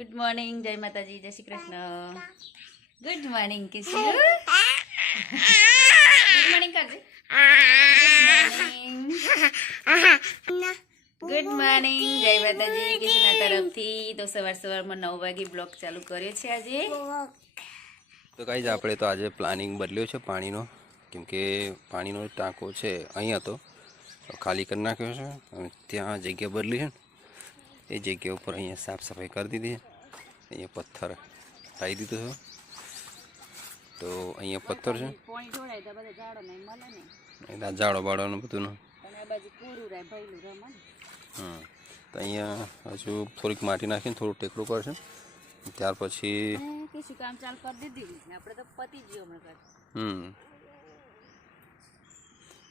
Good morning, જય માતાજી, જય Shri Krishna. Good morning Kishu. Good morning કરજે. ગુડ મોર્નિંગ, જય માતાજી કિશુના તરફથી. તો સવારમાં 9 વાગે બ્લોગ ચાલુ કર્યો છે આજે. તો ગાઈઝ આપણે તો આજે પ્લાનિંગ બદલ્યો છે પાણીનો, કેમકે પાણીનો ટાંકો છે અહીંયા તો ખાલી કરી નાખ્યો છે અને ત્યાં જગ્યા બદલી છે ને એ જગ્યા ઉપર અહીંયા સાફ સફાઈ કરી દીધી છે. અહીંયા પથ્થર લાવી દીધો છે, તો અહીંયા પથ્થર છે, ઝાડો બાળોનું બધું તો અહીંયા હજુ થોડીક માટી નાખીને થોડું ટેકરું કરશે, ત્યાર પછી કામ ચાલુ કરી દીધી આપણે તો પતી ગયો હમણાં.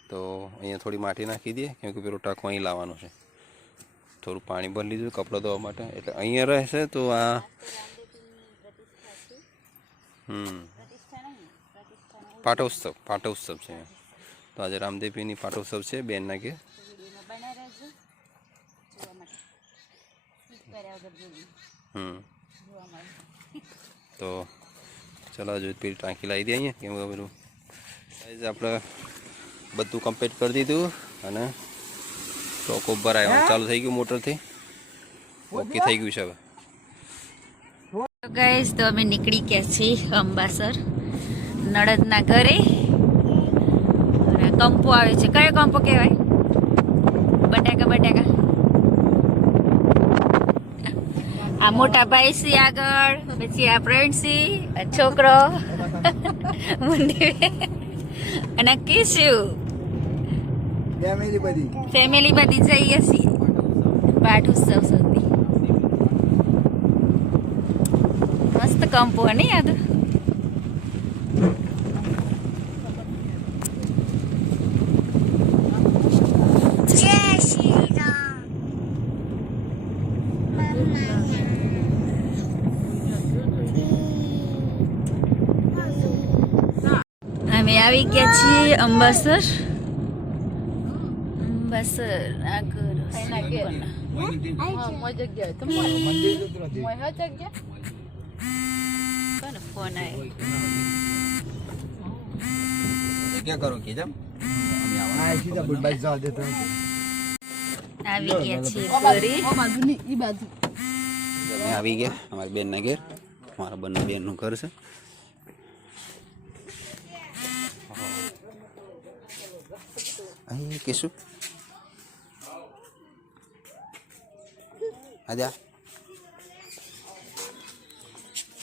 તો અહીંયા થોડી માટી નાખી દઈએ, કેમ કે પેલો ટાંકો અહીં લાવવાનો છે. થોડું પાણી ભરી લીધું કપડાં ધોવા માટે, એટલે અહીંયા રહેશે. તો આ પાટોત્સવ છે. તો આજે રામદેવપીરની પાટોત્સવ છે બેનના ઘેર. તો ચલો હજુ પેલી ટાંકી લાવી દઈએ અહીંયા, કેમ કે બધું આપણે બધું કમ્પ્લીટ કરી દીધું અને ટોકો ભરાય ચાલુ થઈ ગયું, મોટરથી ઓકે થઈ ગયું છે હવે. ગાઈસ તો અમે નીકળી ગયા છીએ અંબાસર નળદના ઘરે. કંપો આવે છે. કયો કંપો કહેવાય? બટાકા. આ મોટા ભાઈ સી આગળ, પછી આ ફ્રેન્ડ સી, આ છોકરો અને કિશુ ફેમિલી બધી જઈએ છીએ પાઠ ઉત્સવ સુધી. મસ્ત કંપો ને યાદ. અમે આવી ગયા છીએ અંબાસર. ફોન આવી ગયા અમારી બેનના ઘેર. મારા બંને બેનનું ઘર છે. અહીં કીશું આજા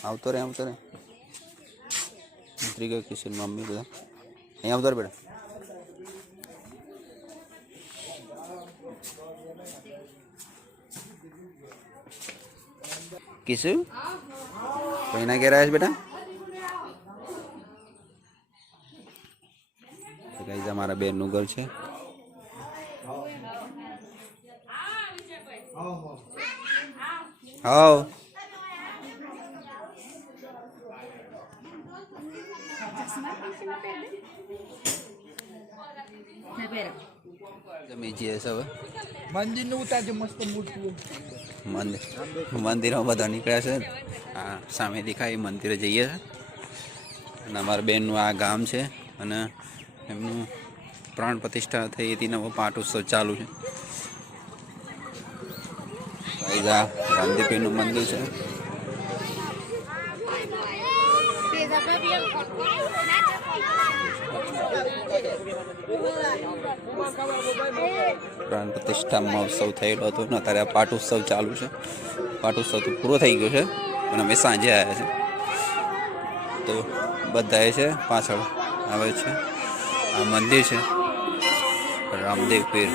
આવતો રે ઉતરી ગયો કિશન મમ્મી બધા. અહીં આવતો રે બેટા. કિશું કઈના ઘેર આવ્યા છે બેટા? ગાઈઝ અમારા બેનનું ઘર છે. હાઉ મંદિરનું ઉતારજો. મસ્ત મૂર્તિ મંદિરમાં બધા નીકળ્યા છે. હા સામે દેખાય મંદિરે જઈએ છે. અને અમારા બેનનું આ ગામ છે અને એમનું પ્રાણ પ્રતિષ્ઠા થઈ હતી. નવો પાટોત્સવ ચાલુ છે. રામદેવપીરનું મંદિર છે. પ્રાણ પ્રતિષ્ઠા મહોત્સવ થયેલો હતો ને અત્યારે આ પાટોત્સવ ચાલુ છે. પાટોત્સવ તો પૂરો થઈ ગયો છે અને અમે સાંજે આવ્યા છે. તો બધા છે પાછળ આવે છે. આ મંદિર છે રામદેવપીર.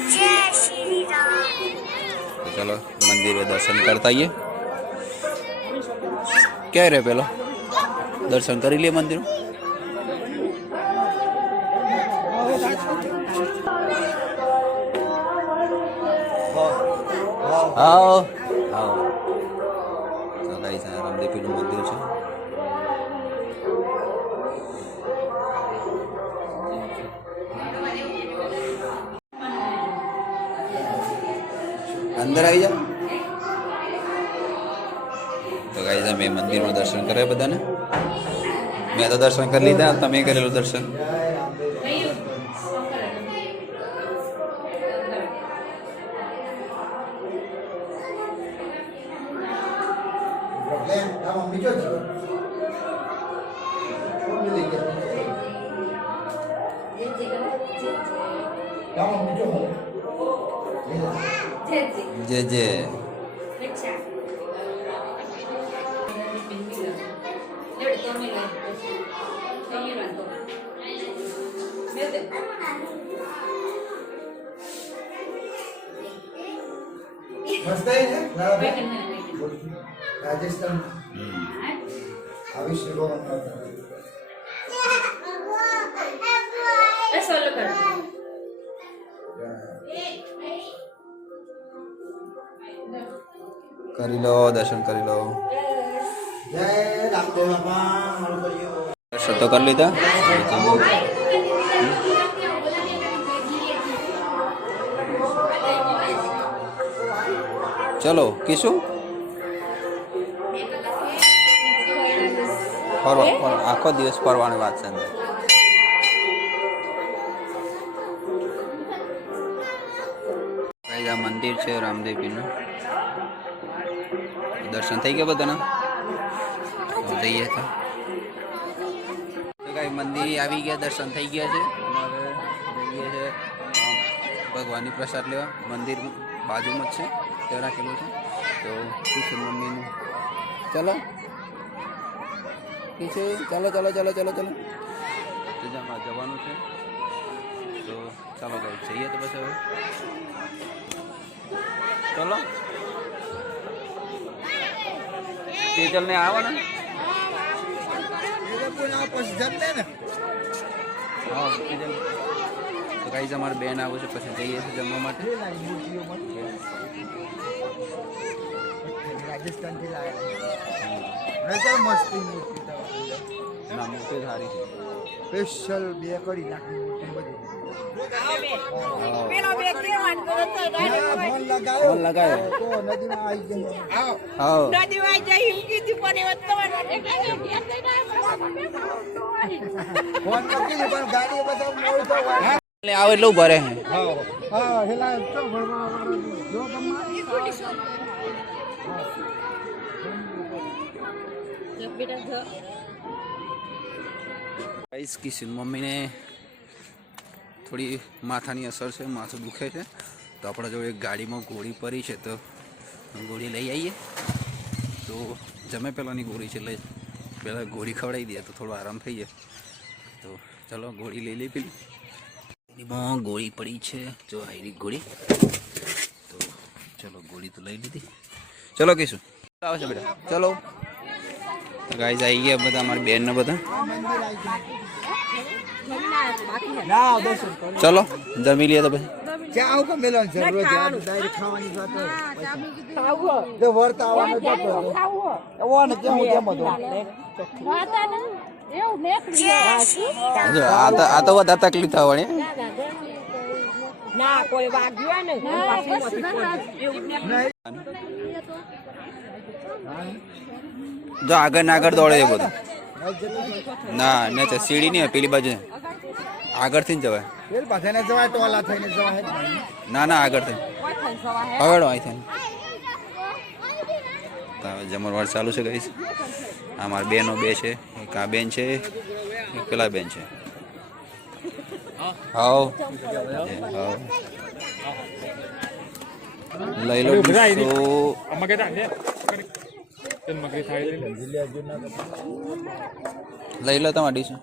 તો ચલો મંદિરે દર્શન કરતા આવીએ. ક્યાં રે પેલો દર્શન કરી લઈએ મંદિર. આવો તો ગાઈસ આ રામદેવપીરનું મંદિર છે. અંદર આવી જાઓ. અમે મંદિરમાં દર્શન કર્યા બધાને. મેં તો દર્શન કરી લીધા, તમે કરેલું દર્શન? જે જે मस्त आहे ना राजस्थान आविष्य કરી લો, દર્શન કરી લો. जय रामदेव बाबा मारू करियो દર્શન તો કરી લીધા. ચલો કીશું ફરવા, આખો દિવસ ફરવાની વાત છે અંદર. આ મંદિર છે રામદેવજીનું. દર્શન થઈ ગયા બધાના? જઈએ તો કઈ મંદિર આવી ગયા, દર્શન થઈ ગયા છે. હવે જઈએ છે ભગવાનની પ્રસાદ લેવા. મંદિર બાજુમાં જ છે, ત્યાં રાખેલું છે. તો કિશન મમ્મીનું ચલો કિશન ચાલો ચાલો ચાલો ચાલો ચાલો જવાનું છે. તો ચાલો ભાઈ જઈએ તો બસ હવે ચલો. તેજલ ને આવો ને. હા તેજલ તો ગાઈઝ અમારે બેન આવું છે, પછી જઈએ છીએ જમવા માટે. राजस्थान થી લાયા મસ્ત મૂર્તિ ના મૂર્તિ સારી છે. સ્પેશિયલ બે કરી નાખી મૂર્તિ બધી ફોન લગાયો તો નદીમાં આવી ગયો. હા નદીમાં જઈ હિમકીથી પણ એ ફોન નથી પણ ગાડી બધા મોડ તો એટલે આવો એટલે ઉભા રહે. હા હા હેલા તો ભરવા જો તમારી ગાઈસ કિશન મમ્મીને થોડી માથાની અસર છે, માથું દુખે છે. તો આપણા જો એક ગાડીમાં ગોળી પડી છે, તો ગોળી લઈ આવીએ. તો જમે પહેલાંની ગોળી છે, એટલે પહેલાં ગોળી ખવડાવી દઈએ તો થોડો આરામ થઈ જાય. તો ચલો ગોળી લઈ લઈ. પેલી એમાં ગોળી પડી છે, જો આયરી ગોળી. તો ચલો ગોળી તો લઈ લીધી. ચલો કહીશું આવે છે બેટા, ચલો. ગાઈઝ આવી ગયા બધા, અમારી બેન ને બધા. ચલો જમી લઈએ તો પછી ચા આવું કે મેલન છે રોજ ડાયરેક્ટ ખાવાની વાત હોય તો વર્ત આવવાનો તો ઓને કેમ કેમ હતો જો આ તો વધારે તકલીફ થવાની. ના કોઈ વાગ્યું ને જો આગળ ને આગળ દોડે છે બધું. ના ને તો સીડી નહીં, પેલી બાજુ આગળથી જ જવાય. પેલ પાછાને જવાય ટોલા થઈને જવાય. ના ના આગળથી પકડો અહીંથી. જમણવાર ચાલુ છે ગઈશ. આ મારી બેનો બે છે, એક આ બેન છે, એક પેલા બેન છે. હાવ લઈ લો લઈ લો તમારી ડીશ.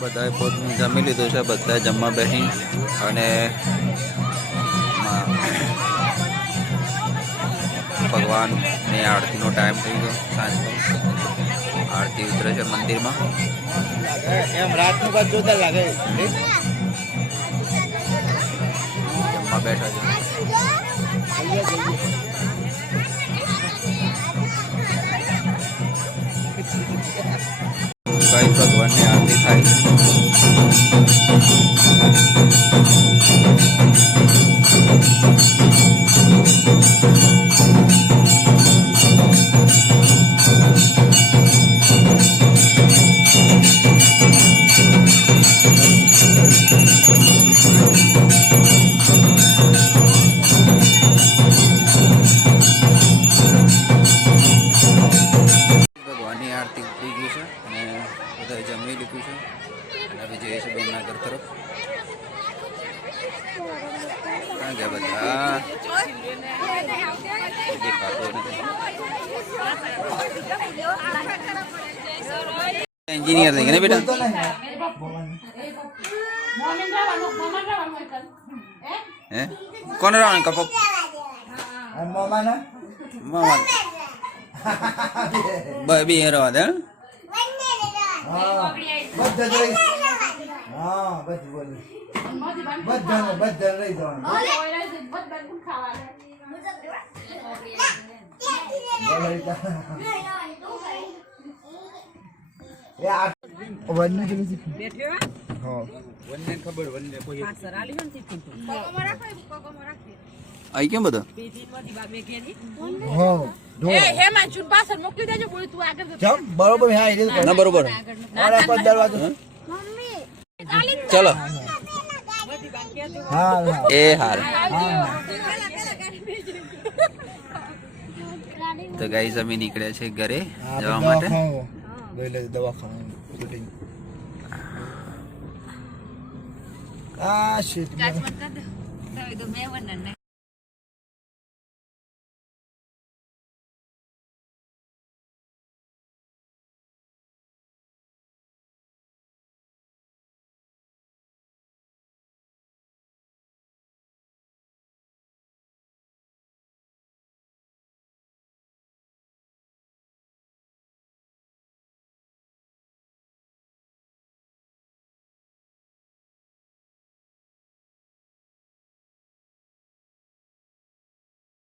બધાએ પોતનું જમી લીધું છે, બધાએ જમવા બેસી અને ભગવાનની આરતીનો ટાઈમ થઈ ગયો. સાંજનો આરતી ઉતરે છે મંદિરમાં. એમ રાતનું કાચ જોતા લાગે જમવા બેઠા છે. ગાઈસ ભગવાનની આરતી થાય છે. ભગવાનની આરતી થઈ ગઈ છે અને બધાએ જમી લીધું છે અને હવે જઈએ છીએ બેનના ઘર તરફ. ક્યાં ગયા બધા? દેખાતો નથી. એન્જિનિયર થઈ ગયા ને બેટા? હે કોને રાવણ કપો મામા ના મામા બે રવા દે. હા બધા જ રહી હા બધું બોલું બધા રહી જવાનું આઈ કેમ બધા? બરોબર ના બરોબર. ચલો એ હાલ. તો ગાઈસ અમે નીકળ્યા છે ઘરે જવા માટે. દવાખાનું કાચ બંધ કરી દો. તો મેં